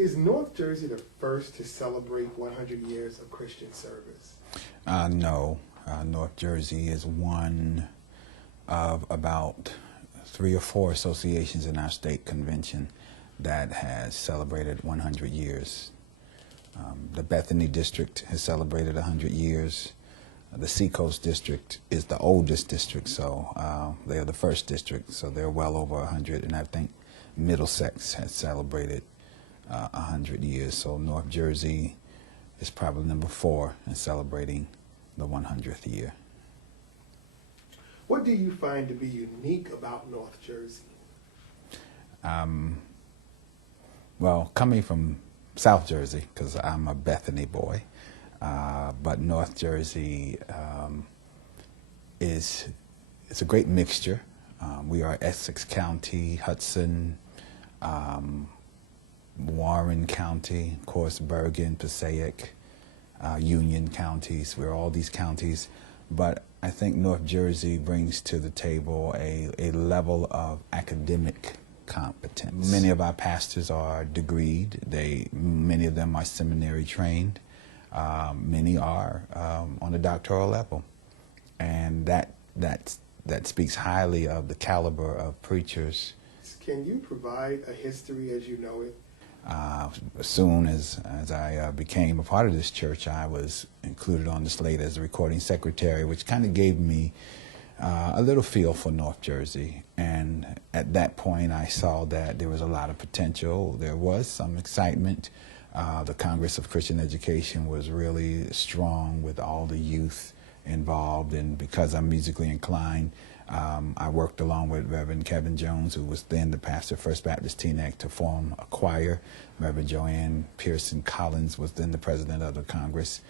Is North Jersey the first to celebrate 100 years of Christian service? No. North Jersey is one of about 3 or 4 associations in our state convention that has celebrated 100 years. The Bethany District has celebrated 100 years. The Seacoast District is the oldest district, so they are the first district, so they're well over 100, and I think Middlesex has celebrated 100 years, so North Jersey is probably number 4 in celebrating the 100th year. What do you find to be unique about North Jersey? Well, coming from South Jersey, because I'm a Bethany boy, but North Jersey it's a great mixture. We are Essex County, Hudson, Warren County, of course, Bergen, Passaic, Union counties. We're all these counties, but I think North Jersey brings to the table a level of academic competence. Many of our pastors are degreed. Many of them are seminary trained. Many are on a doctoral level, and that speaks highly of the caliber of preachers. Can you provide a history as you know it? As soon as I became a part of this church, I was included on the slate as a recording secretary, which kind of gave me a little feel for North Jersey. And at that point, I saw that there was a lot of potential. There was some excitement. The Congress of Christian Education was really strong with all the youth involved, and because I'm musically inclined, I worked along with Reverend Kevin Jones, who was then the pastor of First Baptist Teaneck, to form a choir. Reverend Joanne Pearson Collins was then the president of the Congress.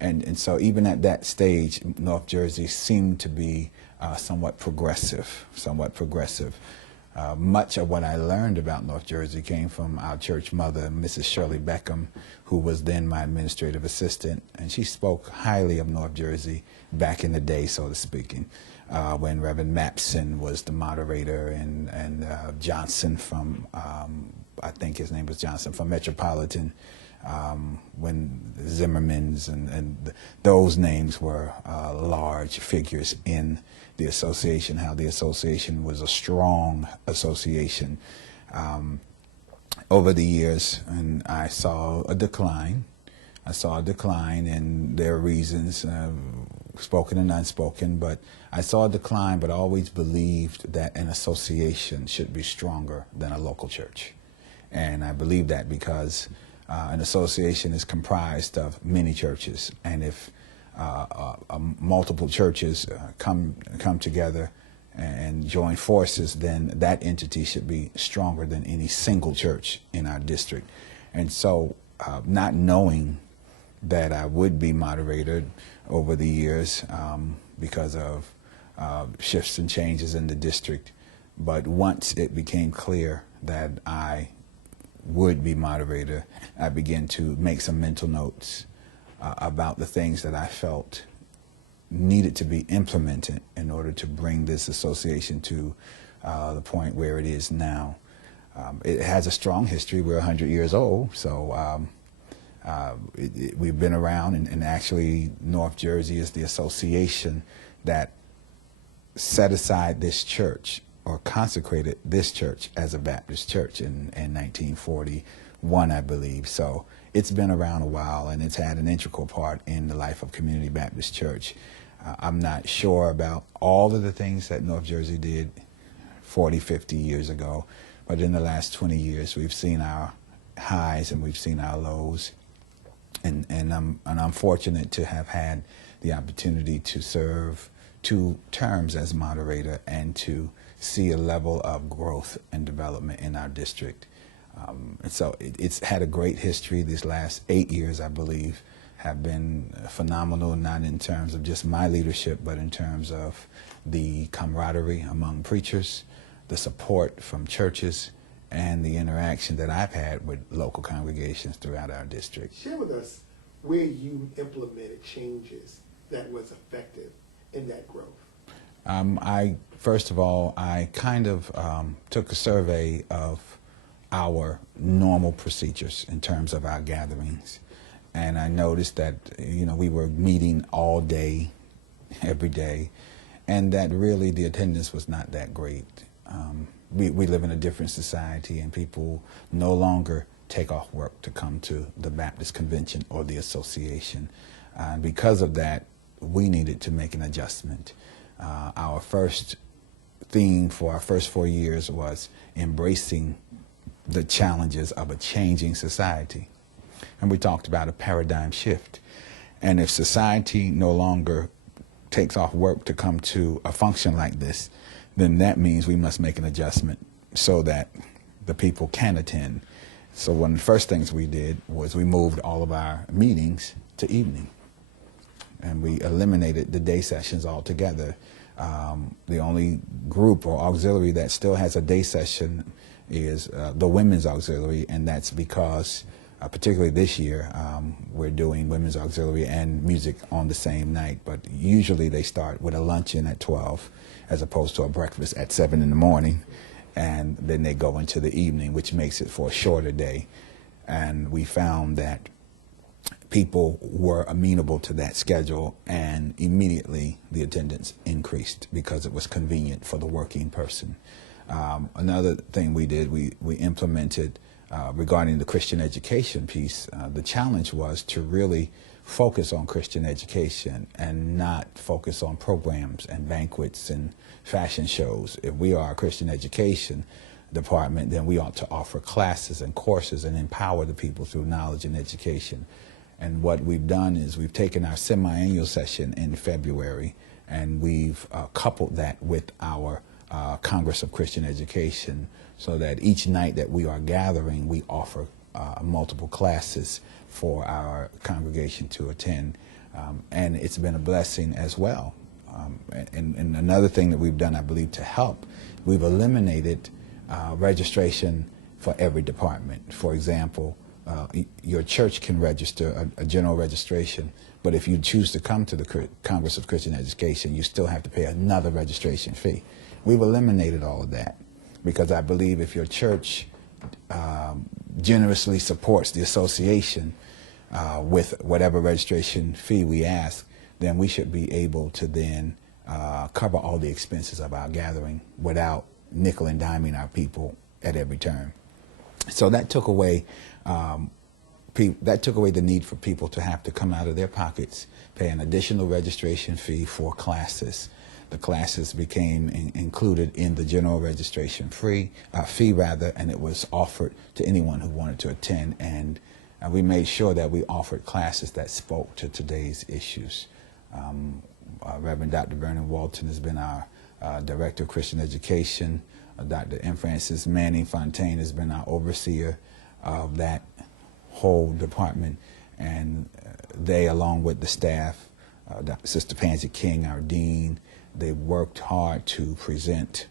And so even at that stage, North Jersey seemed to be somewhat progressive. Much of what I learned about North Jersey came from our church mother, Mrs. Shirley Beckham, who was then my administrative assistant, and she spoke highly of North Jersey back in the day, so to speak, when Reverend Mapson was the moderator, and Johnson from, I think his name was Johnson, from Metropolitan, when Zimmerman's and those names were large figures in the association, how the association was a strong association over the years, and I saw a decline. And there are reasons, spoken and unspoken, but I saw a decline, but always believed that an association should be stronger than a local church. And I believe that because an association is comprised of many churches, and if multiple churches come together and join forces, then that entity should be stronger than any single church in our district. And so, not knowing that I would be moderator over the years because of shifts and changes in the district, but once it became clear that I would be moderator, I began to make some mental notes about the things that I felt needed to be implemented in order to bring this association to the point where it is now. It has a strong history. We're 100 years old, so we've been around, and actually North Jersey is the association that set aside this church or consecrated this church as a Baptist church in 1941, I believe. So it's been around a while, and it's had an integral part in the life of Community Baptist Church. I'm not sure about all of the things that North Jersey did 40, 50 years ago, but in the last 20 years, we've seen our highs and we've seen our lows. And I'm fortunate to have had the opportunity to serve 2 terms as moderator and to see a level of growth and development in our district. And so it's had a great history. These last 8 years, I believe, have been phenomenal, not in terms of just my leadership, but in terms of the camaraderie among preachers, the support from churches, and the interaction that I've had with local congregations throughout our district. Share with us where you implemented changes that was effective in that growth. First of all, I kind of took a survey of our normal procedures in terms of our gatherings. And I noticed that, we were meeting all day, every day, and that really the attendance was not that great. We live in a different society, and people no longer take off work to come to the Baptist Convention or the association. And because of that, we needed to make an adjustment. Our first theme for our first 4 years was embracing the challenges of a changing society. And we talked about a paradigm shift. And if society no longer takes off work to come to a function like this, then that means we must make an adjustment so that the people can attend. So one of the first things we did was we moved all of our meetings to evening. And we eliminated the day sessions altogether. The only group or auxiliary that still has a day session is the women's auxiliary, and that's because particularly this year we're doing women's auxiliary and music on the same night, but usually they start with a luncheon at 12 as opposed to a breakfast at 7 in the morning, and then they go into the evening, which makes it for a shorter day. And we found that people were amenable to that schedule, and immediately the attendance increased because it was convenient for the working person. Another thing we did, we implemented regarding the Christian education piece. The challenge was to really focus on Christian education and not focus on programs and banquets and fashion shows. If we are a Christian education department, then we ought to offer classes and courses and empower the people through knowledge and education. And what we've done is we've taken our semi-annual session in February, and we've coupled that with our Congress of Christian Education, so that each night that we are gathering, we offer multiple classes for our congregation to attend. And it's been a blessing as well. And another thing that we've done, I believe, to help, we've eliminated registration for every department. For example, your church can register a general registration, but if you choose to come to the Congress of Christian Education, you still have to pay another registration fee. We've eliminated all of that because I believe if your church generously supports the association with whatever registration fee we ask, then we should be able to then cover all the expenses of our gathering without nickel and diming our people at every turn. So that took away the need for people to have to come out of their pockets, pay an additional registration fee for classes. The classes became included in the general registration fee, and it was offered to anyone who wanted to attend. And we made sure that we offered classes that spoke to today's issues. Reverend Dr. Vernon Walton has been our Director of Christian Education. Dr. M. Francis Manning Fontaine has been our overseer of that whole department. And they, along with the staff, Sister Pansy King, our dean, they worked hard to present,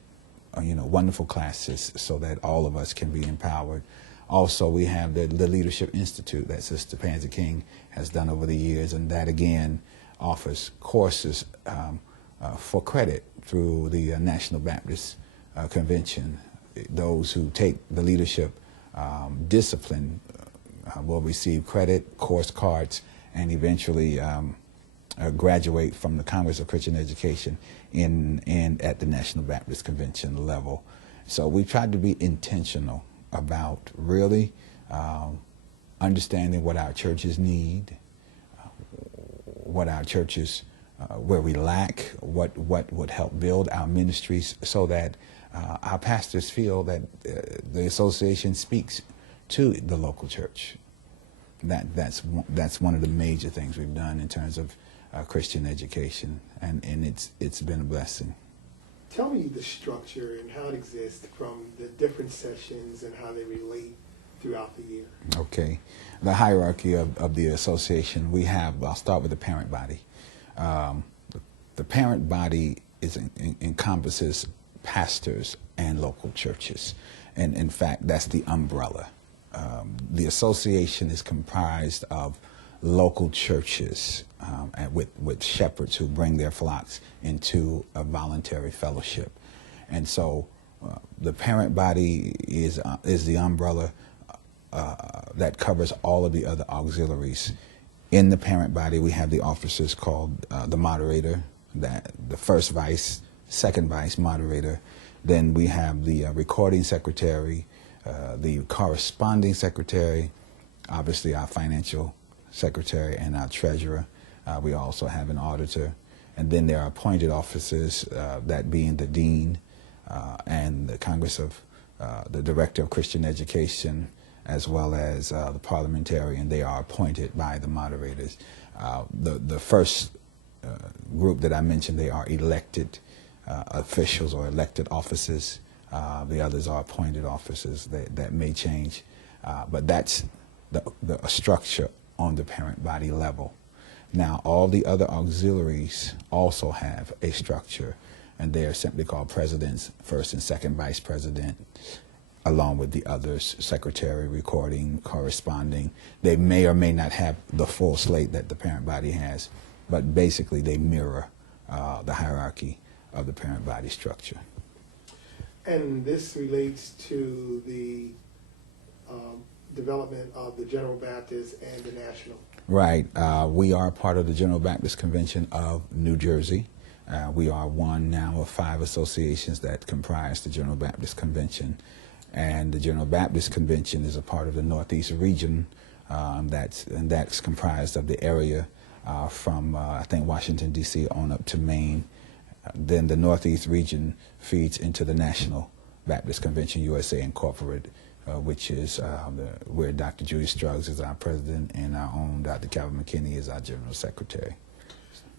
wonderful classes so that all of us can be empowered. Also, we have the Leadership Institute that Sister Pansy King has done over the years, and that again offers courses for credit through the National Baptist Convention. Those who take the leadership discipline will receive credit, course cards, and eventually graduate from the Congress of Christian Education at the National Baptist Convention level. So we tried to be intentional about really understanding what our churches need, what our churches, where we lack, what would help build our ministries, so that our pastors feel that the association speaks to the local church. That's one of the major things we've done in terms of Christian education, and it's been a blessing. Tell me the structure and how it exists from the different sessions and how they relate throughout the year. Okay. The hierarchy of the association, I'll start with the parent body. The parent body encompasses pastors and local churches. And in fact, that's the umbrella. The association is comprised of local churches and with shepherds who bring their flocks into a voluntary fellowship. And so the parent body is the umbrella that covers all of the other auxiliaries. In the parent body, we have the officers called the moderator, the first vice, second vice moderator. Then we have the recording secretary, the corresponding secretary, obviously our financial secretary, and our treasurer. We also have an auditor. And then there are appointed officers, that being the dean and the Congress of the director of Christian education, as well as the parliamentarian. They are appointed by the moderators. The first group that I mentioned, they are elected officials or elected offices. The others are appointed officers that may change. But that's the structure on the parent body level. Now, all the other auxiliaries also have a structure, and they are simply called presidents, first and second vice president, along with the others, secretary, recording, corresponding. They may or may not have the full slate that the parent body has, but basically they mirror the hierarchy of the parent body structure. And this relates to the development of the General Baptist and the National. Right. We are part of the General Baptist Convention of New Jersey. We are one now of 5 associations that comprise the General Baptist Convention. And the General Baptist Convention is a part of the Northeast region that's comprised of the area from, I think, Washington, D.C. on up to Maine. Then the Northeast region feeds into the National Baptist Convention USA Incorporated, which is where Dr. Judy Struggs is our president and our own Dr. Calvin McKinney is our general secretary.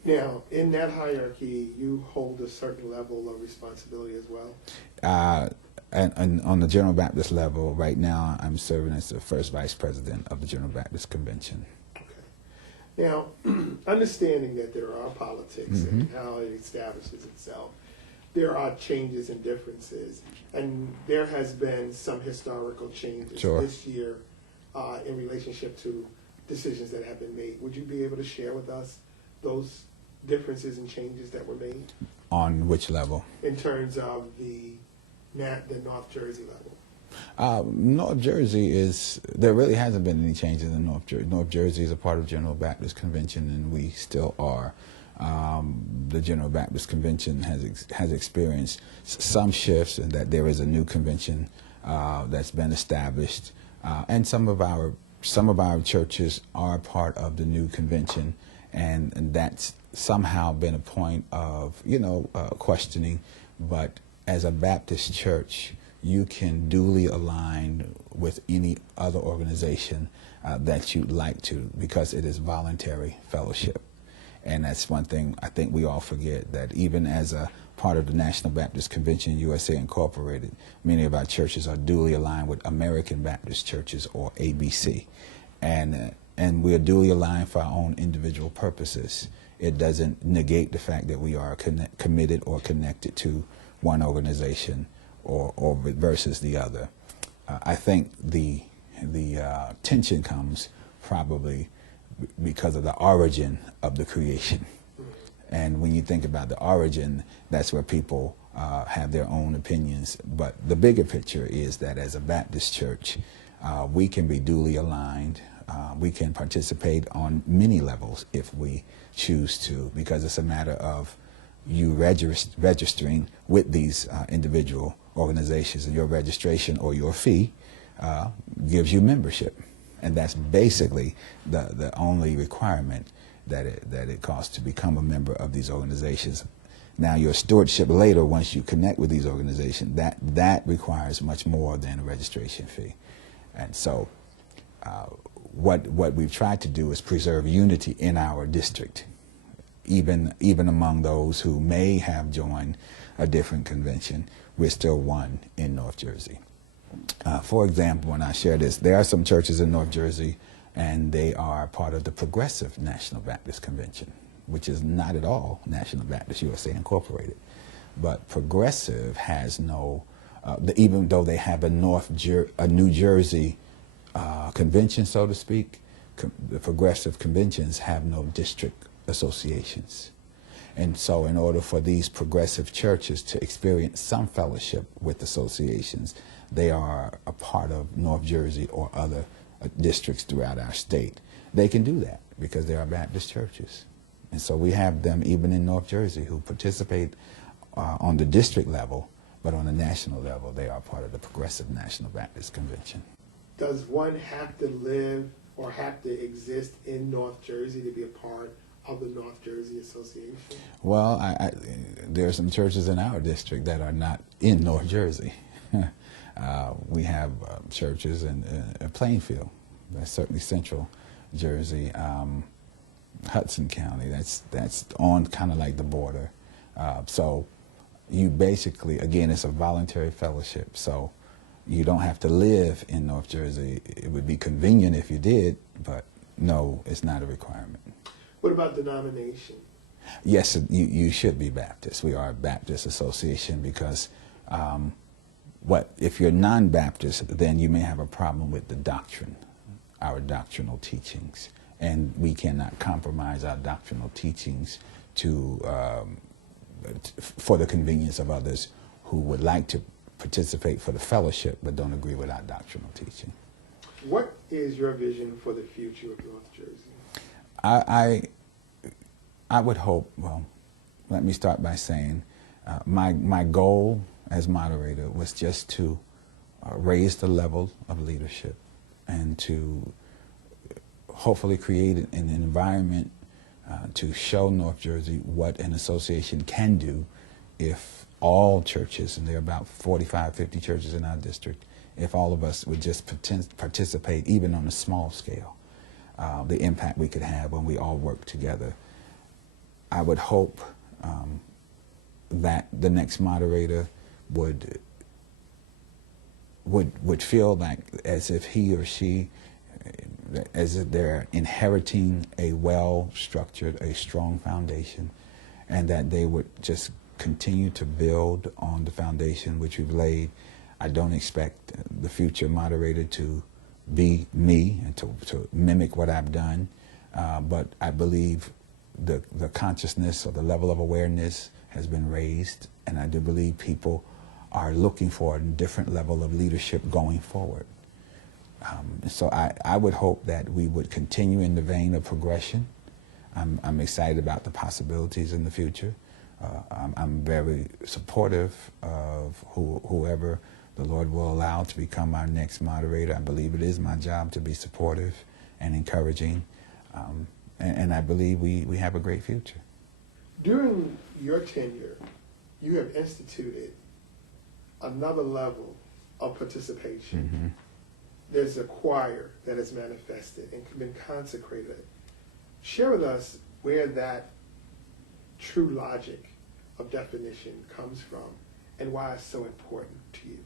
Now, in that hierarchy, you hold a certain level of responsibility as well? And on the General Baptist level, right now, I'm serving as the first vice president of the General Baptist Convention. Okay. Now, understanding that there are politics and how it establishes itself, there are changes and differences, and there has been some historical changes this year in relationship to decisions that have been made. Would you be able to share with us those differences and changes that were made? On which level? In terms of the North Jersey level. North Jersey there really hasn't been any changes in North Jersey. North Jersey is a part of General Baptist Convention, and we still are. The General Baptist Convention has experienced some shifts in that there is a new convention that's been established, and some of our churches are part of the new convention, and that's somehow been a point of questioning. But as a Baptist church, you can duly align with any other organization that you'd like to, because it is voluntary fellowship. And that's one thing I think we all forget, that even as a part of the National Baptist Convention USA Incorporated, many of our churches are duly aligned with American Baptist Churches, or ABC. And we're duly aligned for our own individual purposes. It doesn't negate the fact that we are committed or connected to one organization or versus the other. I think the tension comes probably because of the origin of the creation. And when you think about the origin, that's where people have their own opinions. But the bigger picture is that as a Baptist church, we can be duly aligned. We can participate on many levels if we choose to, because it's a matter of you registering with these individual organizations, and your registration or your fee gives you membership. And that's basically the only requirement that it costs to become a member of these organizations. Now, your stewardship later, once you connect with these organizations, that requires much more than a registration fee. And so what we've tried to do is preserve unity in our district, even among those who may have joined a different convention. We're still one in North Jersey. For example, when I share this, there are some churches in North Jersey, and they are part of the Progressive National Baptist Convention, which is not at all National Baptist USA Incorporated. But Progressive has no, even though they have a New Jersey convention, so to speak, the Progressive conventions have no district associations. And so in order for these progressive churches to experience some fellowship with associations, they are a part of North Jersey or other districts throughout our state. They can do that because they are Baptist churches. And so we have them even in North Jersey who participate on the district level, but on the national level, they are part of the Progressive National Baptist Convention. Does one have to live or have to exist in North Jersey to be a part of the North Jersey Association? Well, there are some churches in our district that are not in North Jersey. We have churches in Plainfield, that's certainly central Jersey, Hudson County, that's on kind of like the border. So you basically, again, it's a voluntary fellowship, so you don't have to live in North Jersey. It would be convenient if you did, but no, it's not a requirement. What about denomination? Yes, you should be Baptist. We are a Baptist association because if you're non-Baptist, then you may have a problem with the doctrine, our doctrinal teachings. And we cannot compromise our doctrinal teachings for the convenience of others who would like to participate for the fellowship but don't agree with our doctrinal teaching. What is your vision for the future of North Jersey? I would hope, well, let me start by saying my goal as moderator was just to raise the level of leadership and to hopefully create an environment to show North Jersey what an association can do if all churches, and there are about 45, 50 churches in our district, if all of us would just participate even on a small scale, the impact we could have when we all work together. I would hope that the next moderator would feel like as if he or she, as if they're inheriting a well-structured, a strong foundation, and that they would just continue to build on the foundation which we've laid. I don't expect the future moderator to be me and to mimic what I've done, but I believe the consciousness or the level of awareness has been raised, and I do believe people are looking for a different level of leadership going forward. So I would hope that we would continue in the vein of progression. I'm excited about the possibilities in the future. I'm very supportive of whoever the Lord will allow to become our next moderator. I believe it is my job to be supportive and encouraging, and I believe we have a great future. During your tenure, you have instituted another level of participation. Mm-hmm. There's a choir that has manifested and been consecrated. Share with us where that true logic of definition comes from and why it's so important to you.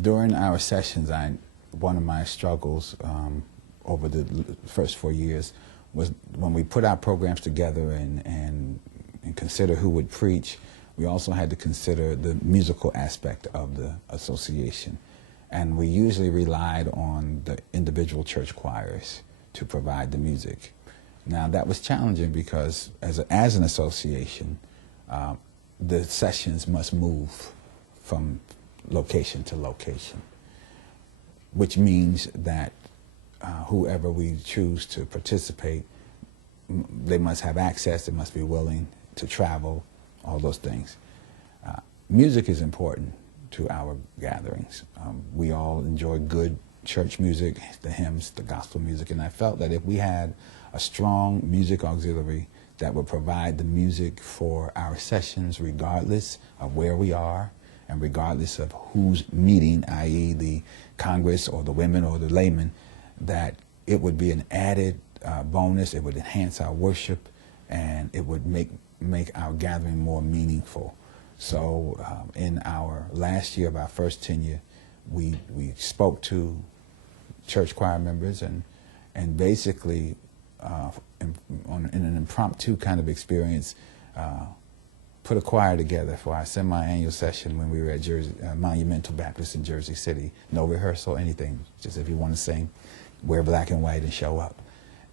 During our sessions, one of my struggles over the first 4 years was when we put our programs together and consider who would preach, we also had to consider the musical aspect of the association. And we usually relied on the individual church choirs to provide the music. Now that was challenging because as an association, the sessions must move from location to location, which means that whoever we choose to participate, they must have access, they must be willing to travel, all those things. Music is important to our gatherings. We all enjoy good church music, the hymns, the gospel music, and I felt that if we had a strong music auxiliary that would provide the music for our sessions regardless of where we are and regardless of who's meeting, i.e. the Congress or the women or the laymen, that it would be an added bonus, it would enhance our worship, and it would make our gathering more meaningful. So in our last year of our first tenure, we spoke to church choir members and basically in an impromptu kind of experience put a choir together for our semi-annual session when we were at Monumental Baptist in Jersey City. No rehearsal, anything. Just if you want to sing, wear black and white and show up.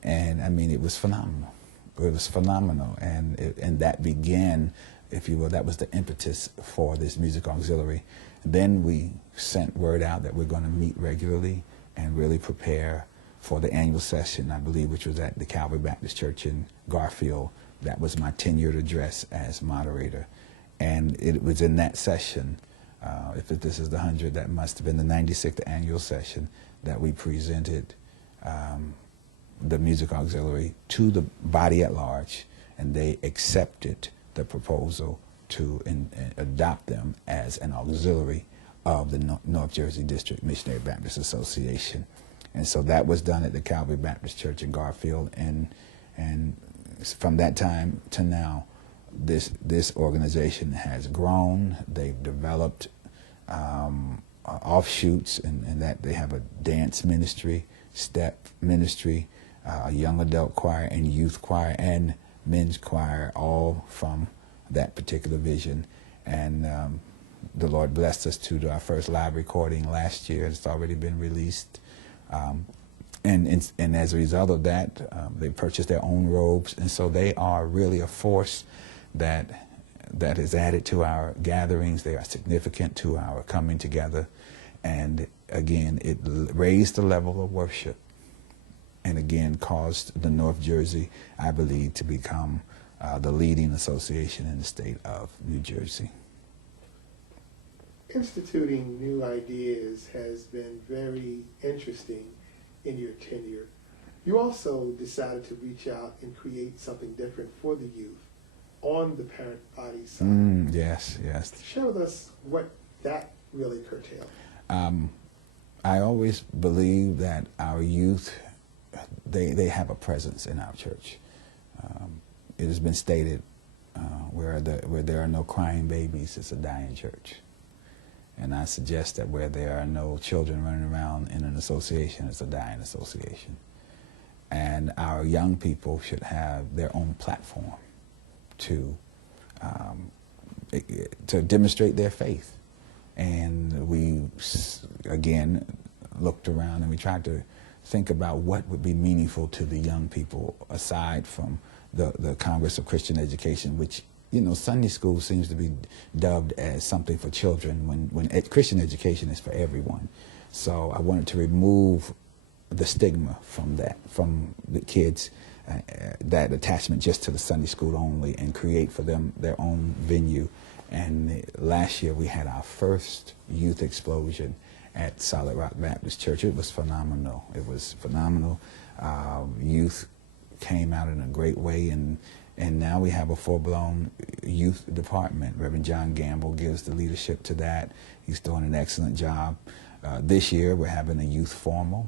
And I mean, it was phenomenal. it was phenomenal, and that began, if you will, that was the impetus for this music auxiliary. Then we sent word out that we're going to meet regularly and really prepare for the annual session, I believe, which was at the Calvary Baptist Church in Garfield. That was my tenured address as moderator. And it was in that session, this is the 100, that must have been the 96th annual session, that we presented the music auxiliary to the body at large, and they accepted the proposal to adopt them as an auxiliary of the North Jersey District Missionary Baptist Association. And so that was done at the Calvary Baptist Church in Garfield, and from that time to now, this organization has grown. They've developed offshoots, and that they have a dance ministry, step ministry, a young adult choir, and youth choir, and men's choir, all from that particular vision. And the Lord blessed us to do our first live recording last year. It's already been released. And as a result of that, they purchased their own robes, and so they are really a force that is added to our gatherings. They are significant to our coming together, and again, it raised the level of worship, and again caused the North Jersey, I believe, to become the leading association in the state of New Jersey. Instituting new ideas has been very interesting in your tenure. You also decided to reach out and create something different for the youth on the parent body side. Yes. Share with us what that really curtailed. I always believe that our youth, they have a presence in our church. It has been stated, where there are no crying babies, it's a dying church. And I suggest that where there are no children running around in an association, it's a dying association. And our young people should have their own platform to demonstrate their faith. And we, again, looked around and we tried to think about what would be meaningful to the young people aside from the Congress of Christian Education, which, Sunday school seems to be dubbed as something for children when Christian education is for everyone. So I wanted to remove the stigma from the kids, that attachment just to the Sunday school only, and create for them their own venue. And last year we had our first youth explosion at Solid Rock Baptist Church. It was phenomenal. Youth came out in a great way, and now we have a full-blown youth department. Reverend John Gamble gives the leadership to that. He's doing an excellent job. This year we're having a youth formal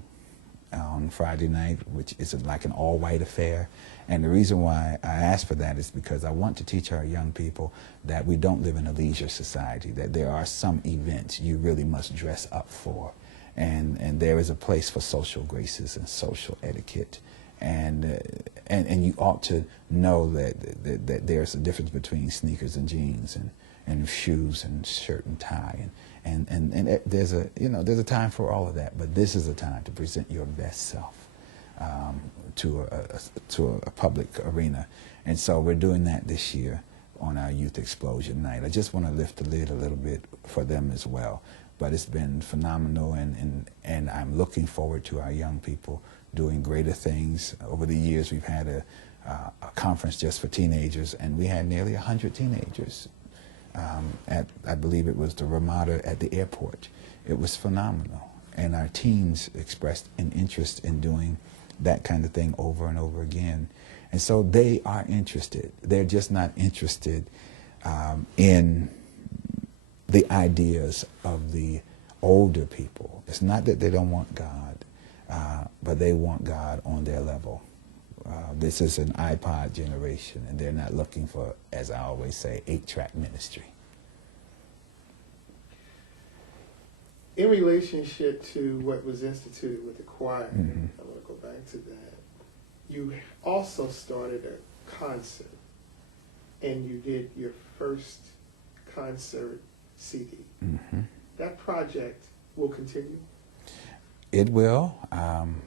on Friday night, which is like an all-white affair. And the reason why I asked for that is because I want to teach our young people that we don't live in a leisure society, that there are some events you really must dress up for. And there is a place for social graces and social etiquette. And you ought to know that there's a difference between sneakers and jeans and shoes and shirt and tie, and there's a time for all of that, but this is a time to present your best self to a public arena. And so we're doing that this year on our Youth Explosion Night. I just want to lift the lid a little bit for them as well, but it's been phenomenal, and I'm looking forward to our young people doing greater things. Over the years, we've had a conference just for teenagers, and we had nearly 100 teenagers at, I believe it was the Ramada at the airport. It was phenomenal, and our teens expressed an interest in doing that kind of thing over and over again. And so they are interested. They're just not interested in the ideas of the older people. It's not that they don't want God, but they want God on their level. This is an iPod generation, and they're not looking for, as I always say, 8-track ministry. In relationship to what was instituted with the choir, I want to go back to that. You also started a concert, and you did your first concert CD. That project will continue? It will.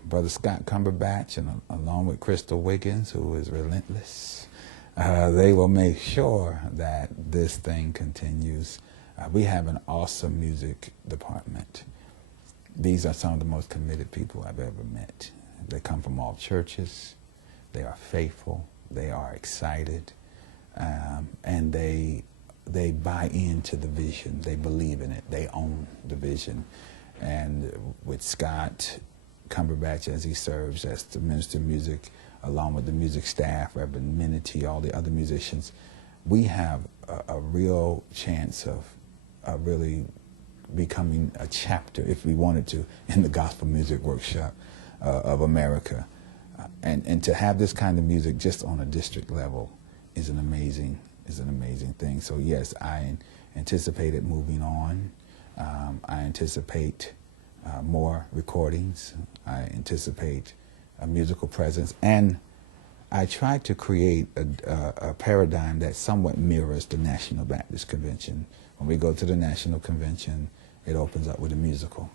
Brother Scott Cumberbatch, and along with Crystal Wiggins, who is relentless, they will make sure that this thing continues. We have an awesome music department. These are some of the most committed people I've ever met. They come from all churches. They are faithful. They are excited. And they buy into the vision. They believe in it. They own the vision. And with Scott Cumberbatch, as he serves as the minister of music, along with the music staff, Reverend Minity, all the other musicians, we have a real chance of really becoming a chapter, if we wanted to, in the gospel music workshop of America. And to have this kind of music just on a district level is an amazing thing. So yes, I anticipate it moving on. I anticipate more recordings. I anticipate a musical presence, and I try to create a paradigm that somewhat mirrors the National Baptist Convention. When we go to the National Convention, it opens up with a musical,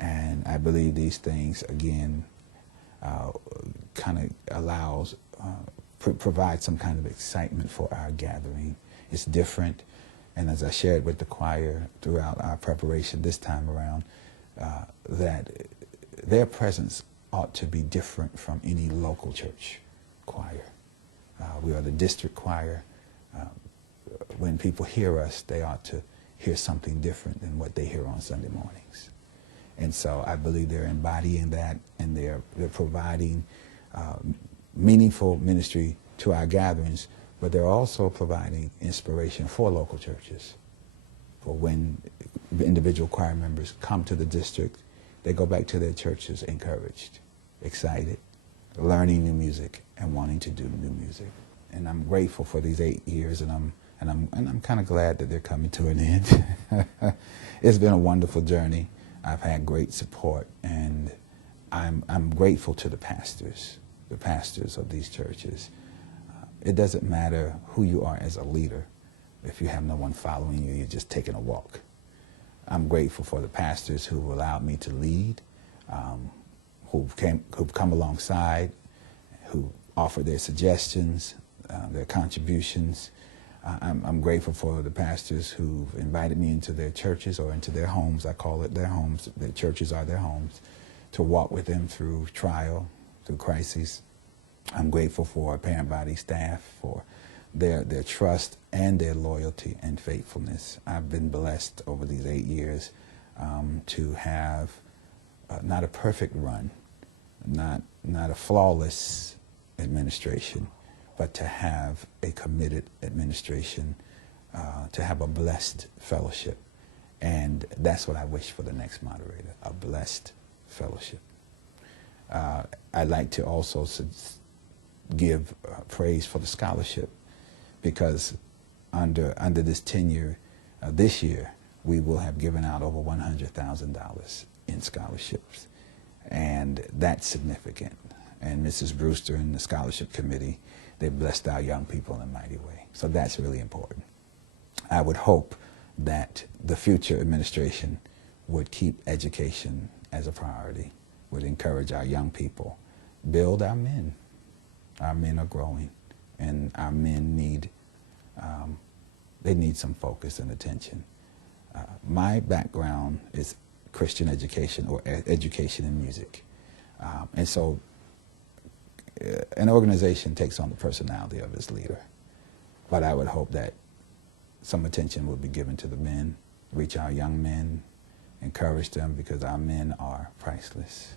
and I believe these things again kind of allows provide some kind of excitement for our gathering. It's different. And as I shared with the choir throughout our preparation this time around, that their presence ought to be different from any local church choir. We are the district choir. When people hear us, they ought to hear something different than what they hear on Sunday mornings. And so I believe they're embodying that, and they're providing meaningful ministry to our gatherings, but they're also providing inspiration for local churches. For when individual choir members come to the district, they go back to their churches encouraged, excited, learning new music, and wanting to do new music. And I'm grateful for these 8 years, and I'm kind of glad that they're coming to an end. It's been a wonderful journey. I've had great support, and I'm grateful to the pastors of these churches. It doesn't matter who you are as a leader. If you have no one following you, you're just taking a walk. I'm grateful for the pastors who allowed me to lead, who've come alongside, who offered their suggestions, their contributions. I'm grateful for the pastors who've invited me into their churches or into their homes. I call it their homes. Their churches are their homes, to walk with them through trial, through crises. I'm grateful for our parent body staff, for their trust and their loyalty and faithfulness. I've been blessed over these 8 years to have not a perfect run, not a flawless administration, but to have a committed administration, to have a blessed fellowship. And that's what I wish for the next moderator, a blessed fellowship. I'd like to also give praise for the scholarship, because under this tenure, this year, we will have given out over $100,000 in scholarships. And that's significant. And Mrs. Brewster and the scholarship committee, they blessed our young people in a mighty way. So that's really important. I would hope that the future administration would keep education as a priority, would encourage our young people, build our men. Our men are growing, and our men need some focus and attention. My background is Christian education, or education in music. And so an organization takes on the personality of its leader. But I would hope that some attention will be given to the men, reach our young men, encourage them, because our men are priceless.